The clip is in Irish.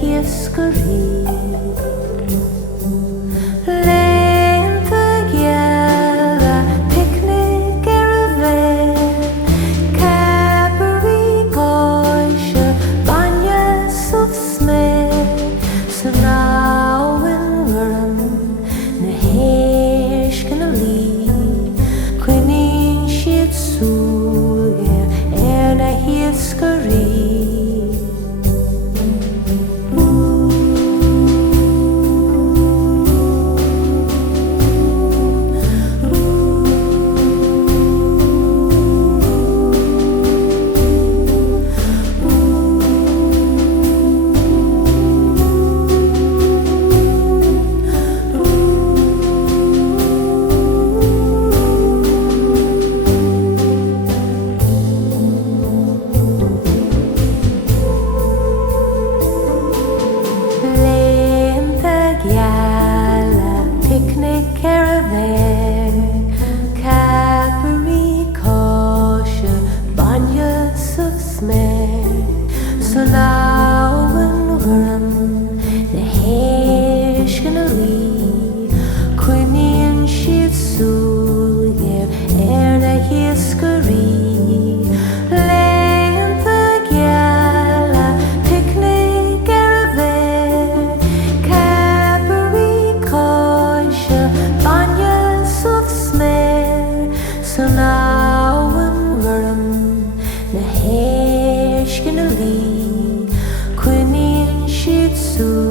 hiskeri So now when we're the hair's gonna leave Queenie and Shih Tzu, yeah, and a history. Land the gala, picnic caravan, Capri kosher, banyas of smell. So now when we're the hair's gonna leave Queenie and Shih Tzu.